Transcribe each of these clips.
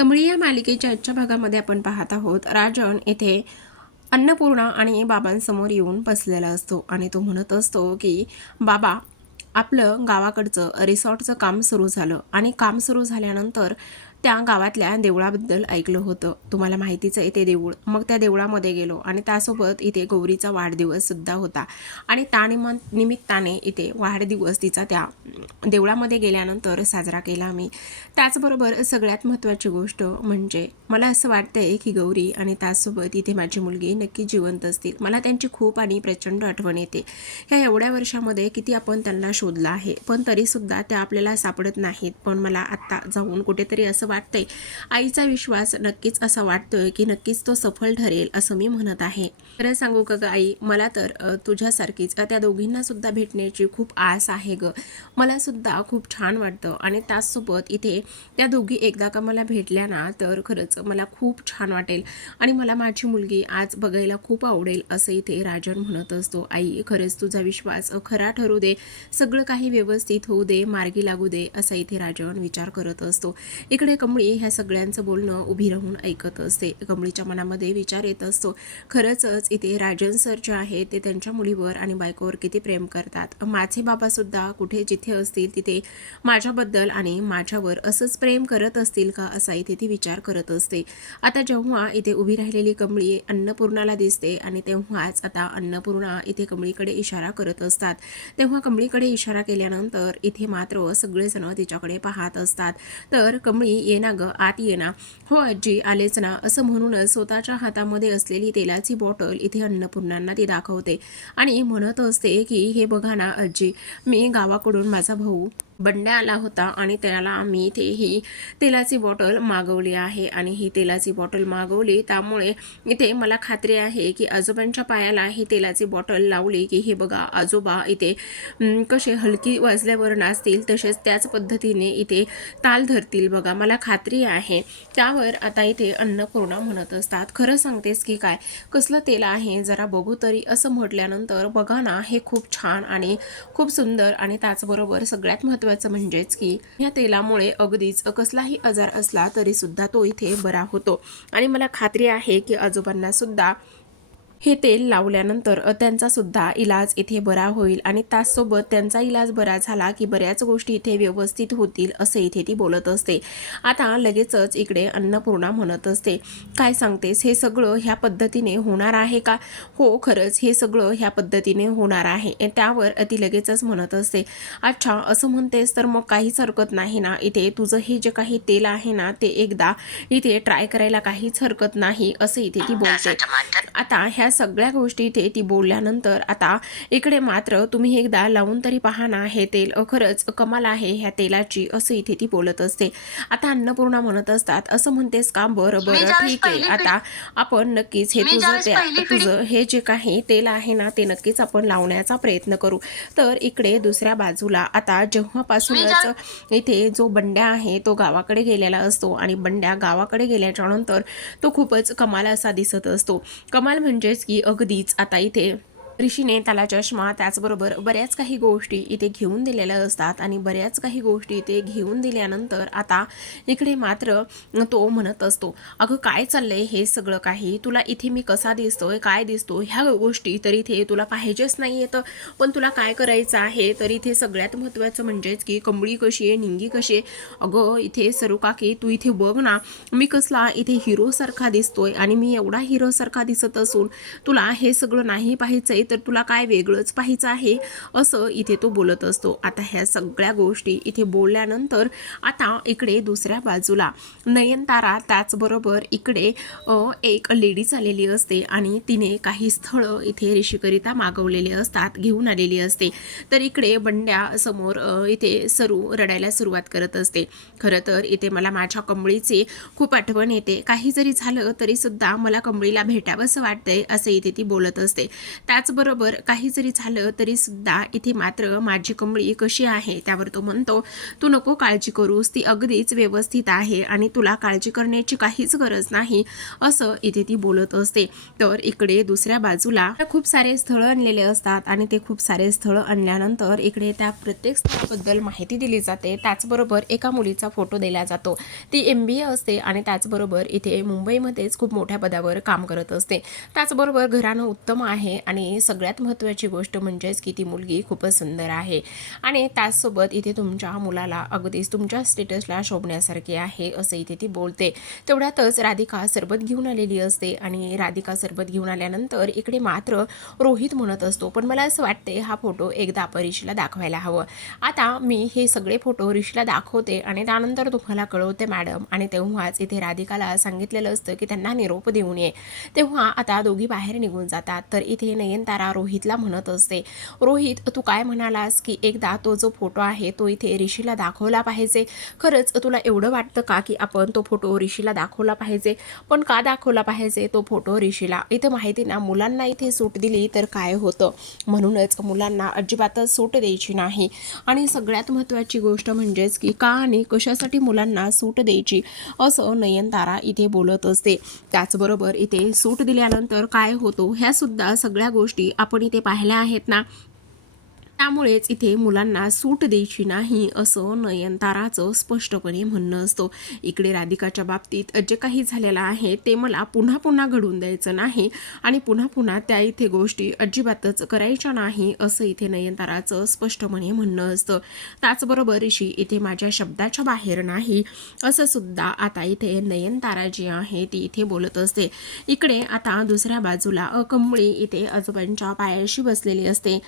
कमळी या मालिकेच्या आजच्या भागामध्ये आपण पाहत आहोत. राजन येथे अन्नपूर्णा आणि बाबांसमोर येऊन बसलेला असतो आणि तो म्हणत असतो की बाबा आपलं गावाकडचं रिसॉर्टचं काम सुरू झालं आणि काम सुरू झाल्यानंतर त्या गावातल्या देवळाबद्दल ऐकलं होतं. तुम्हाला माहितीच आहे ते देऊळ. मग त्या देवळामध्ये गेलो आणि त्यासोबत इथे गौरीचा वाढदिवससुद्धा होता. आणि त्यानिम निमित्ताने इथे वाढदिवस तिचा त्या देवळामध्ये गेल्यानंतर साजरा केला मी त्याचबरोबर सगळ्यात महत्त्वाची गोष्ट म्हणजे मला असं वाटतंय की गौरी आणि त्याचसोबत इथे माझी मुलगी नक्की जिवंत असतील. मला त्यांची खूप आणि प्रचंड आठवण येते. ह्या एवढ्या वर्षामध्ये किती आपण त्यांना शोधलं आहे. पण तरीसुद्धा त्या आपल्याला सापडत नाहीत. पण मला आत्ता जाऊन कुठेतरी असं वाटतंय. आईचा विश्वास नक्कीच असा वाटतोय की नक्कीच तो सफल ठरेल असं मी म्हणत आहे. खरं सांगू का ग आई मला तर तुझ्यासारखीच त्या दोघींना सुद्धा भेटण्याची खूप आस आहे ग. मला सुद्धा खूप छान वाटतं आणि त्याचसोबत इथे त्या दोघी एकदा का मला भेटल्या ना तर खरंच मला खूप छान वाटेल. आणि मला माझी मुलगी आज बघायला खूप आवडेल असं इथे राजन म्हणत असतो. आई खरंच तुझा विश्वास खरा ठरू दे. सगळं काही व्यवस्थित होऊ दे मार्गी लागू दे असा इथे राजन विचार करत असतो. इकडे कमळी ह्या सगळ्यांचं बोलणं उभी राहून ऐकत असते. कमळीच्या मनामध्ये विचार येत असतो. खरंचच इथे राजन सर जे आहेत ते त्यांच्या मुलीवर आणि बायकोवर किती प्रेम करतात. माझे बाबासुद्धा कुठे जिथे असतील तिथे माझ्याबद्दल आणि माझ्यावर असंच प्रेम करत असतील का असा इथे ती विचार करत असते. आता जेव्हा इथे उभी राहिलेली कमळी अन्नपूर्णाला दिसते आणि तेव्हाच आता अन्नपूर्णा इथे कमळीकडे इशारा करत असतात. तेव्हा कमळीकडे इशारा केल्यानंतर इथे मात्र सगळेजण तिच्याकडे पाहत असतात. तर कमळी ये ना ग आत ये ना हो आजी आलेच ना. असं म्हणूनच स्वतःच्या हातामध्ये असलेली तेलाची बॉटल इथे अन्नपूर्णांना ती दाखवते. आणि म्हणत असते की हे बघा ना आजी. मी गावाकडून माझा भाऊ बंड्या आला होता आणि त्याला आम्ही इथे ही तेलाची बॉटल मागवली आहे आणि ही तेलाची बॉटल मागवली. त्यामुळे इथे मला खात्री आहे की आजोबांच्या पायाला ही तेलाची बॉटल लावली की हे बघा आजोबा इथे कसे हलकी वाजल्यावर नाचतील तसेच त्याच पद्धतीने इथे ताल धरतील बघा मला खात्री आहे. त्यावर आता इथे अन्नपूर्णा म्हणत असतात. खरं सांगतेस की काय कसलं तेल आहे जरा बघू तरी असं म्हटल्यानंतर बघा ना हे खूप छान आणि खूप सुंदर आणि त्याचबरोबर सगळ्यात महत्त्वाचं म्हणजेच की या तेलामुळे अगदीच कसलाही आजार असला तरी सुद्धा तो इथे बरा होतो. आणि मला खात्री आहे की आजोबांना सुद्धा हे तेल लावल्यानंतर त्यांचा सुद्धा इलाज इथे बरा होईल आणि त्याचसोबत त्यांचा इलाज बरा झाला की बऱ्याच गोष्टी इथे व्यवस्थित होतील असं इथे ती बोलत असते. आता लगेचच इकडे अन्नपूर्णा म्हणत असते. काय सांगतेस? हे सगळं ह्या पद्धतीने होणार आहे का? हो खरंच हे सगळं ह्या पद्धतीने होणार आहे. त्यावर ती लगेचच म्हणत असते. अच्छा असं म्हणतेस तर मग काहीच हरकत नाही ना? इथे तुझं हे जे काही तेल आहे ना ते एकदा इथे ट्राय करायला काहीच हरकत नाही असं इथे ती बोलते. आता ह्या सगळ्या गोष्टी इथे ती बोलल्यानंतर आता इकडे मात्र तुम्ही एकदा लावून तरी पहा ना हे तेल खरंच कमाल आहे ह्या तेलाची असं इथे ती बोलत असते. आता अन्नपूर्णा म्हणत असतात असं म्हणतेस का बरं बरं ठीक आहे आता आपण नक्कीच हे तुझं तुझं हे जे काही तेल आहे ना ते नक्कीच आपण लावण्याचा प्रयत्न करू. तर इकडे दुसऱ्या बाजूला आता जेव्हापासूनच इथे जो बंड्या आहे तो गावाकडे गेलेला असतो आणि बंड्या गावाकडे गेल्याच्यानंतर तो खूपच कमाल असा दिसत असतो. कमाल म्हणजेच की अगदीच आता इथे ऋषीने त्याला चष्मा त्याचबरोबर बऱ्याच काही गोष्टी इथे घेऊन दिलेल्या असतात आणि बऱ्याच काही गोष्टी इथे घेऊन दिल्यानंतर आता इकडे मात्र तो म्हणत असतो अगं काय चाललंय हे सगळं काही? तुला इथे मी कसा दिसतोय? काय दिसतो ह्या गोष्टी तर इथे तुला पाहिजेच नाही येतं पण तुला काय करायचं आहे? तर इथे सगळ्यात महत्त्वाचं म्हणजेच की कंबळी कशी आहे निंगी कशी आहे? अगं इथे सरू काकी तू इथे बघ ना मी कसला इथे हिरोसारखा दिसतोय आणि मी एवढा हिरोसारखा दिसत असून तुला हे सगळं नाही पाहायचंय तर तुला काय वेगळंच पाहायचं आहे? असं इथे तो बोलत असतो. आता ह्या सगळ्या गोष्टी इथे बोलल्यानंतर आता इकडे दुसऱ्या बाजूला नयनतारा त्याचबरोबर इकडे एक लेडीज आलेली असते आणि तिने काही स्थळं इथे ऋषीकरिता मागवलेले असतात घेऊन आलेली असते. तर इकडे बंड्या समोर इथे सरू रडायला सुरुवात करत असते. खरं तर इथे मला माझ्या कंबळीचे खूप आठवण येते. काही जरी झालं तरीसुद्धा मला कंबळीला भेटावंसं वाटतंय असं इथे ती बोलत असते. त्याचबरोबर त्याचबरोबर काही जरी झालं तरी सुद्धा इथे मात्र माझी कमळी कशी आहे त्यावर तो म्हणतो तू नको काळजी करूस ती अगदीच व्यवस्थित आहे आणि तुला काळजी करण्याची काहीच गरज नाही असं इथे ती बोलत असते. तर इकडे दुसऱ्या बाजूला खूप सारे स्थळं आणलेले असतात आणि ते खूप सारे स्थळं आणल्यानंतर इकडे त्या प्रत्येक स्थळाबद्दल माहिती दिली जाते. त्याचबरोबर एका मुलीचा फोटो दिला जातो. ती एम बी ए असते आणि त्याचबरोबर इथे मुंबईमध्येच खूप मोठ्या पदावर काम करत असते. त्याचबरोबर घराणं उत्तम आहे आणि सगळ्यात महत्त्वाची गोष्ट म्हणजेच की ती मुलगी खूपच सुंदर आहे. आणि त्याचसोबत इथे तुमच्या मुलाला अगदीच तुमच्या स्टेटसला शोभण्यासारखे आहे असं इथे ती बोलते. तेवढ्यातच राधिका सरबत घेऊन आलेली असते आणि राधिका सरबत घेऊन आल्यानंतर इकडे मात्र रोहित म्हणत असतो पण मला असं वाटते हा फोटो एकदा आपण ऋषीला दाखवायला हवं. आता मी हे सगळे फोटो ऋषीला दाखवते आणि त्यानंतर तुम्हाला कळवते मॅडम. आणि तेव्हाच इथे राधिकाला सांगितलेलं असतं की त्यांना निरोप देऊन ये. तेव्हा आता दोघी बाहेर निघून जातात. तर इथे तारा रोहितला म्हणत असते. रोहित तू काय म्हणालास की एकदा तो जो फोटो आहे तो इथे ऋषीला दाखवला पाहिजे? खरंच तुला एवढं वाटतं का की आपण तो फोटो ऋषीला दाखवला पाहिजे? पण का दाखवला पाहिजे तो फोटो ऋषीला? इथं माहिती ना मुलांना इथे सूट दिली तर काय होतं? म्हणूनच मुलांना अजिबातच सूट द्यायची नाही. आणि सगळ्यात महत्त्वाची गोष्ट म्हणजेच की का आणि कशासाठी मुलांना सूट द्यायची असं नयनतारा इथे बोलत असते. त्याचबरोबर इथे सूट दिल्यानंतर काय होतो ह्या सुद्धा सगळ्या गोष्टी आपण इथे पाहिल्या आहेत ना त्यामुळेच इथे मुलांना सूट द्यायची नाही असं नयनताराचं स्पष्टपणे म्हणणं असतं. इकडे राधिकाच्या बाबतीत जे काही झालेलं आहे ते मला पुन्हा पुन्हा घडून द्यायचं नाही आणि पुन्हा पुन्हा त्या इथे गोष्टी अजिबातच करायच्या नाही असं इथे नयनताराचं स्पष्टपणे म्हणणं असतं. त्याचबरोबर ऋषी इथे माझ्या शब्दाच्या बाहेर नाही असं सुद्धा आता इथे नयनतारा जी आहे ती इथे बोलत असते. इकडे आता दुसऱ्या बाजूला कमळी इथे आजोबांच्या पायाशी बसलेली असते.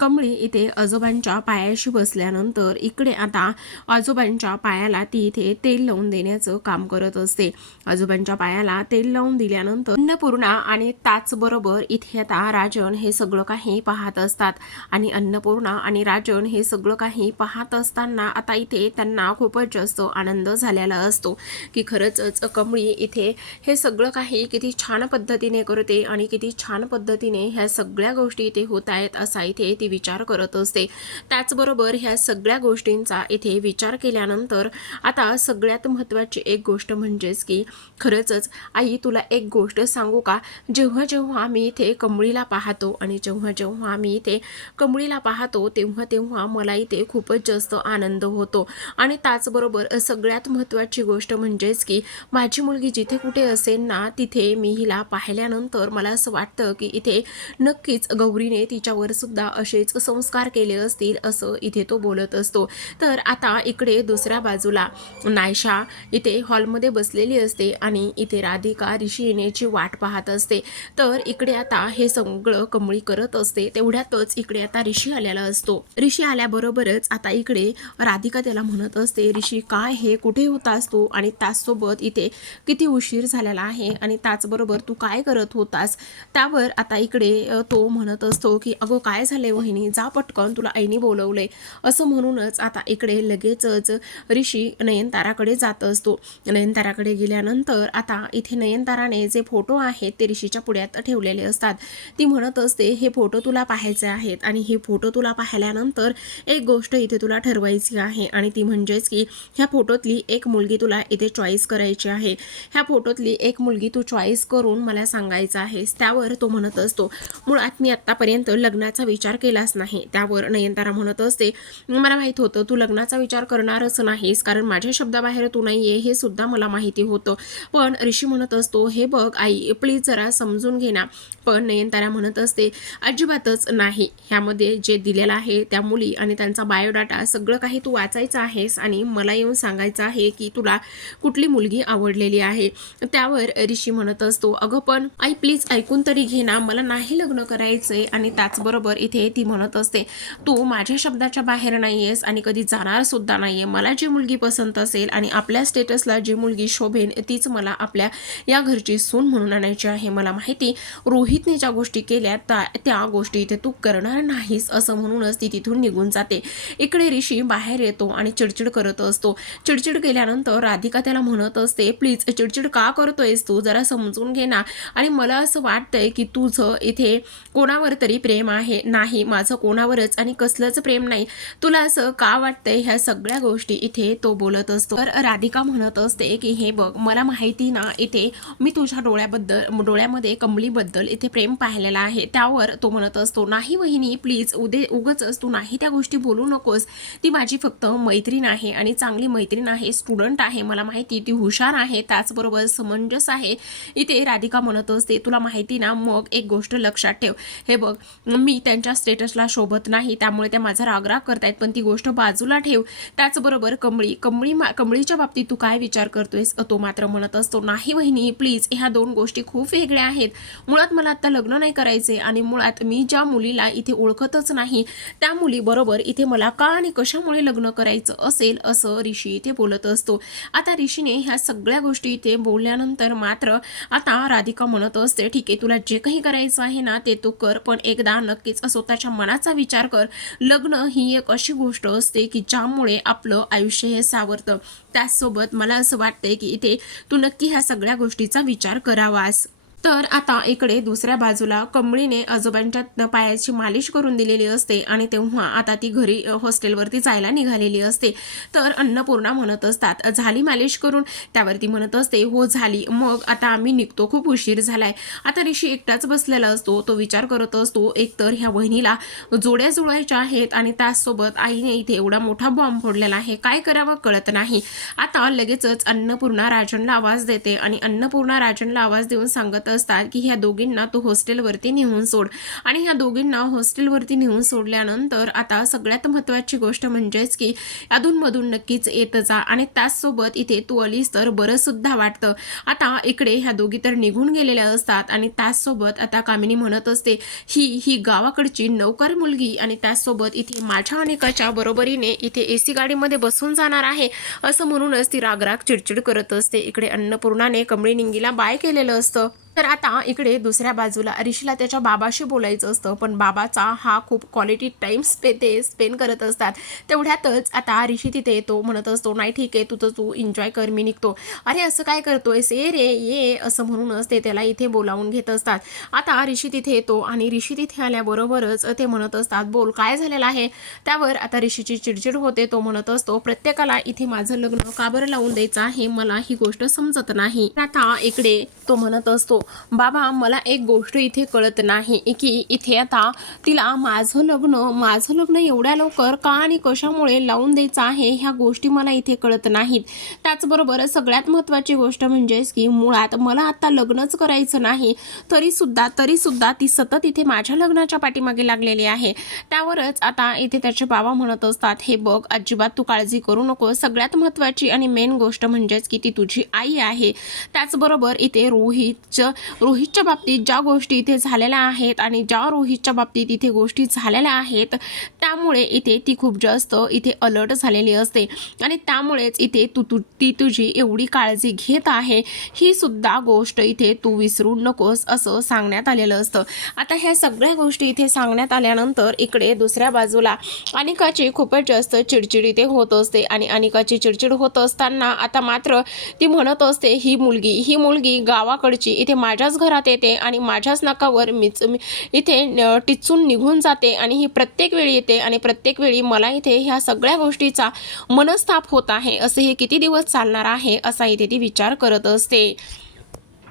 कमळी इथे आजोबांच्या पायाशी बसल्यानंतर इकडे आता आजोबांच्या पायाला ती इथे तेल लावून देण्याचं काम करत असते. आजोबांच्या पायाला तेल लावून दिल्यानंतर अन्नपूर्णा आणि त्याचबरोबर इथे आता राजन हे सगळं काही पाहत असतात. आणि अन्नपूर्णा आणि राजन हे सगळं काही पाहत असताना आता इथे त्यांना खूपच जास्त आनंद झालेला असतो. की खरंच कमळी इथे हे सगळं काही किती छान पद्धतीने करते आणि किती छान पद्धतीने ह्या सगळ्या गोष्टी इथे होत आहेत असा इथे ती विचार करत असते. त्याचबरोबर ह्या सगळ्या गोष्टींचा इथे विचार केल्यानंतर आता सगळ्यात महत्त्वाची एक गोष्ट म्हणजेच की खरंच आई तुला एक गोष्ट सांगू का? जेव्हा जेव्हा मी इथे कमळीला पाहतो आणि जेव्हा जेव्हा मी इथे कमळीला पाहतो तेव्हा तेव्हा मला इथे खूपच जास्त आनंद होतो. आणि त्याचबरोबर सगळ्यात महत्त्वाची गोष्ट म्हणजेच की माझी मुलगी जिथे कुठे असेल ना तिथे मी हिला पाहिल्यानंतर मला असं वाटतं की इथे नक्कीच गौरीने तिच्यावर सुद्धा असेच संस्कार केले असतील असं इथे तो बोलत असतो. तर आता इकडे दुसऱ्या बाजूला नायशा इथे हॉलमध्ये बसलेली असते आणि इथे राधिका ऋषी येण्याची वाट पाहत असते. तर इकडे आता हे सगळं कमळी करत असते. तेवढ्यातच इकडे आता ऋषी आलेला असतो. ऋषी आल्याबरोबरच आता इकडे राधिका त्याला म्हणत असते ऋषी काय हे? कुठे होतास तू? आणि त्याचसोबत इथे किती उशीर झालेला आहे आणि त्याचबरोबर तू काय करत होतास? त्यावर आता इकडे तो म्हणत असतो की अगो काय झालंय वहिनी? जा पटकन तुला आईने बोलवलंय. असं म्हणूनच आता इकडे लगेचच ऋषी नयनताराकडे जात असतो. नयनताराकडे गेल्यानंतर आता इथे नयनताराने जे फोटो आहेत ते ऋषीच्या पुढ्यात ठेवलेले असतात. ती म्हणत असते हे फोटो तुला पाहायचे आहेत आणि हे फोटो तुला पाहिल्यानंतर एक गोष्ट इथे तुला ठरवायची आहे आणि ती म्हणजेच की ह्या फोटोतली एक मुलगी तुला इथे चॉईस करायची आहे. ह्या फोटोतली एक मुलगी तू चॉईस करून मला सांगायचं आहेस. त्यावर तो म्हणत असतो मुळात मी आत्तापर्यंत लग्नाचा विचार केलाच नाही. त्यावर नयनतारा म्हणत असते. मला माहीत होतं तू लग्नाचा विचार करणारच नाहीस कारण माझ्या शब्दाबाहेर तू नाही आहे हे सुद्धा मला माहिती होतं. पण ऋषी म्हणत असतो हे बघ आई प्लीज जरा समजून घे ना. पण नयनतारा म्हणत असते अजिबातच नाही. ह्यामध्ये जे दिलेलं आहे त्या मुली आणि त्यांचा बायोडाटा सगळं काही तू वाचायचं आहेस आणि मला येऊन सांगायचं आहे की तुला कुठली मुलगी आवडलेली आहे. त्यावर ऋषी म्हणत असतो अगं पण आई प्लीज ऐकून तरी घे ना मला नाही लग्न करायचंय. आणि त्याचबरोबर इथे ती म्हणत असते असते. तू माझ्या शब्दाच्या बाहेर नाही आहेस आणि कधी जाणार सुद्धा नाही आहे मला जी मुलगी पसंत असेल आणि आपल्या स्टेटसला जी मुलगी शोभेन तीच मला आपल्या या घरची सून म्हणून आणायची आहे. मला माहिती रोहितने ज्या गोष्टी केल्या त्या त्या गोष्टी इथे तू करणार नाहीस असं म्हणूनच ती तिथून निघून जाते. इकडे ऋषी बाहेर येतो आणि चिडचिड करत असतो. चिडचिड केल्यानंतर राधिका त्याला म्हणत असते प्लीज चिडचिड का करतोयस तू? जरा समजून घे ना. आणि मला असं वाटतंय की तुझं इथे कोणावर तरी प्रेम आहे नाही माझं कोणावरच आणि कसलंच प्रेम नाही. तुला असं का वाटतंय ह्या सगळ्या गोष्टी? इथे तो बोलत असतो. तर राधिका म्हणत असते की हे बघ मला माहिती ना इथे मी तुझ्या डोळ्याबद्दल डोळ्यामध्ये कमलीबद्दल इथे प्रेम पाहिलेलं आहे. त्यावर तो म्हणत असतो नाही वहिनी प्लीज उदे उगच तू नाही त्या गोष्टी बोलू नकोस. ती माझी फक्त मैत्रीण आहे आणि चांगली मैत्रीण आहे स्टुडंट आहे मला माहिती ती हुशार आहे त्याचबरोबर समंजस आहे. इथे राधिका म्हणत असते तुला माहिती ना मग एक गोष्ट लक्षात ठेव. हे बघ मी त्यांच्या स्टेटसला शोभ सोबत नाही. त्यामुळे त्या माझा रागराग करतायत. पण ती गोष्ट बाजूला ठेव. त्याचबरोबर कमळी कमळी मा- कमळीच्या बाबतीत तू काय विचार करतोयस? तो मात्र म्हणत असतो नाही वहिनी प्लीज ह्या दोन गोष्टी खूप वेगळ्या आहेत. मुळात मला आता लग्न नाही करायचे आणि मुळात मी ज्या मुलीला इथे ओळखतच नाही त्या मुलीबरोबर इथे मला का आणि कशामुळे लग्न करायचं असेल? असं ऋषी इथे बोलत असतो. आता ऋषीने ह्या सगळ्या गोष्टी इथे बोलल्यानंतर मात्र आता राधिका म्हणत असते ठीक आहे तुला जे काही करायचं आहे ना ते तू कर. पण एकदा नक्कीच स्वतःच्या मनाचा विचार कर. लग्न ही एक अशी गोष्ट असते की ज्यामुळे आपलं आयुष्य हे सावरतं. त्याचसोबत मला असं वाटतंय की इथे तू नक्की ह्या सगळ्या गोष्टीचा विचार करावास. तर आता इकडे दुसऱ्या बाजूला कमळीने आजोबांच्या पायाची मालिश करून दिलेली असते आणि तेव्हा आता ती घरी हॉस्टेलवरती जायला निघालेली असते. तर अन्नपूर्णा म्हणत असतात झाली मालिश करून? त्यावरती म्हणत असते हो झाली. मग आता आम्ही निघतो. खूप उशीर झालाय. आता ऋषी एकटाच बसलेला असतो तो विचार करत असतो एकतर ह्या वहिनीला जोड्या जुळायच्या आहेत आणि त्याचसोबत आईने इथे एवढा मोठा बॉम्ब फोडलेला आहे. काय करावं कळत नाही. आता लगेचच अन्नपूर्णा राजनला आवाज देते आणि अन्नपूर्णा राजनला आवाज देऊन सांगत असतात की ह्या दोघींना तू हॉस्टेलवरती नेऊन सोड. आणि ह्या दोघींना हॉस्टेलवरती नेऊन सोडल्यानंतर आता सगळ्यात महत्त्वाची गोष्ट म्हणजेच की अधूनमधून नक्कीच येत जा. आणि त्याचसोबत इथे तू आलीस तर बरं सुद्धा वाटतं. आता इकडे ह्या दोघी तर निघून गेलेल्या असतात आणि त्याचसोबत आता कामिनी म्हणत असते ही ही गावाकडची नौकर मुलगी आणि त्याचसोबत इथे माझ्या अनेकाच्या बरोबरीने इथे ए सी गाडीमध्ये बसून जाणार आहे. असं म्हणूनच ती रागराग चिडचिड करत असते. इकडे अन्नपूर्णाने कमळी निंगीला बाय केलेलं असतं. तर आता इकडे दुसऱ्या बाजूला ऋषीला त्याच्या बाबाशी बोलायचं असतं पण बाबाचा हा खूप क्वालिटी टाईम स्पे ते स्पेंड करत असतात. तेवढ्यातच आता ऋषी तिथे येतो म्हणत असतो नाही ठीक आहे तुझं तू एन्जॉय कर मी निघतो. अरे असं काय करतोयस? ए रे ये असं म्हणूनच ते त्याला इथे बोलावून घेत असतात. आता ऋषी तिथे येतो आणि ऋषी तिथे आल्याबरोबरच ते म्हणत असतात बोल काय झालेलं आहे? त्यावर आता ऋषीची चिडचिड होते तो म्हणत असतो प्रत्येकाला इथे माझं लग्न का बरं लावून द्यायचं आहे? मला ही गोष्ट समजत नाही. आता इकडे तो म्हणत असतो बाबा मला एक गोष्ट इथे कळत नाही की इथे आता तिला माझं लग्न माझं लग्न एवढ्या लवकर का आणि कशामुळे लावून द्यायचं आहे ह्या गोष्टी मला इथे कळत नाहीत. त्याचबरोबर सगळ्यात महत्त्वाची गोष्ट म्हणजेच की मुळात मला आता लग्नच करायचं नाही तरीसुद्धा तरीसुद्धा ती सतत इथे माझ्या लग्नाच्या पाठीमागे लागलेली आहे. त्यावरच आता इथे त्याचे बाबा म्हणत असतात हे बघ अजिबात तू काळजी करू नको. सगळ्यात महत्त्वाची आणि मेन गोष्ट म्हणजेच की ती तुझी आई आहे. त्याचबरोबर इथे रोहितचं रोहितच्या बाबतीत ज्या गोष्टी इथे झालेल्या आहेत आणि ज्या रोहितच्या बाबतीत इथे गोष्टी झालेल्या आहेत त्यामुळे इथे ती खूप जास्त इथे अलर्ट झालेली असते. आणि त्यामुळेच इथे तू तू ती तुझी एवढी काळजी घेत आहे ही सुद्धा गोष्ट इथे तू विसरू नकोस असं सांगण्यात आलेलं असतं. आता ह्या सगळ्या गोष्टी इथे सांगण्यात आल्यानंतर इकडे दुसऱ्या बाजूला अनिकाची खूपच जास्त चिडचिड इथे होत असते. आणि अनिकाची चिडचिड होत असताना आता मात्र ती म्हणत असते ही मुलगी ही मुलगी गावाकडची इथे माझ्याच घरात येते आणि माझ्याच नाकावर मीच मी इथे टिचून निघून जाते आणि ही प्रत्येक वेळी येते आणि प्रत्येक वेळी मला इथे ह्या सगळ्या गोष्टीचा मनस्ताप होत आहे. असे हे किती दिवस चालणार आहे असा इथे ती विचार करत असते.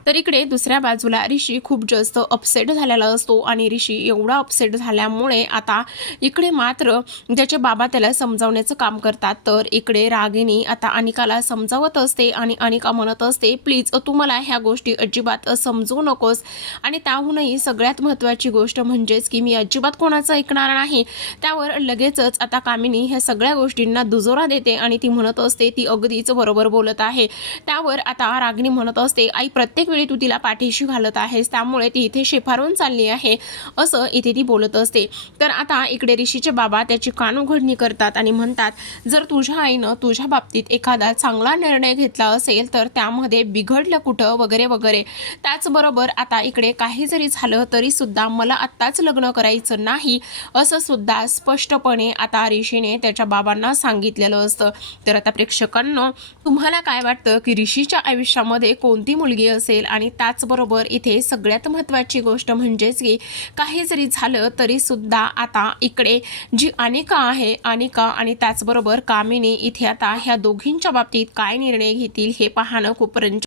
तर इकडे दुसऱ्या बाजूला ऋषी खूप जास्त अपसेट झालेला असतो आणि ऋषी एवढा अपसेट झाल्यामुळे आता इकडे मात्र त्याचे बाबा त्याला समजावण्याचं काम करतात तर इकडे रागिनी आता अनिकाला समजावत असते आणि अनिका म्हणत असते प्लीज तू मला ह्या गोष्टी अजिबात समजू नकोस. आणि त्याहूनही सगळ्यात महत्त्वाची गोष्ट म्हणजेच की मी अजिबात कोणाचं ऐकणार नाही. त्यावर लगेचच आता कामिनी ह्या सगळ्या गोष्टींना दुजोरा देते आणि ती म्हणत असते ती अगदीच बरोबर बोलत आहे. त्यावर आता रागिनी म्हणत असते आई प्रत्येक वेळी वेळी तू तिला पाठीशी घालत आहेस त्यामुळे ती इथे शेफारून चालली आहे असं इथे ती बोलत असते. तर आता इकडे ऋषीचे बाबा त्याची कान उघडणी करतात आणि म्हणतात जर तुझ्या आईनं तुझ्या बाबतीत एखादा चांगला निर्णय घेतला असेल तर त्यामध्ये बिघडलं कुठं? वगैरे वगैरे. त्याचबरोबर आता इकडे काही जरी झालं तरी सुद्धा मला आत्ताच लग्न करायचं नाही असं सुद्धा स्पष्टपणे आता ऋषीने त्याच्या बाबांना सांगितलेलं असतं. तर आता प्रेक्षकांना तुम्हाला काय वाटतं की ऋषीच्या आयुष्यामध्ये कोणती मुलगी असेल? आणि त्याचबरोबर इथे सगळ्यात महत्त्वाची गोष्ट म्हणजेच की काही जरी झालं तरी सुद्धा आता इकडे जी अनिका आहे अनिका आणि त्याचबरोबर कामिनी इथे आता ह्या दोघींच्या बाबतीत काय निर्णय घेतील हे पाहणं खूप रंज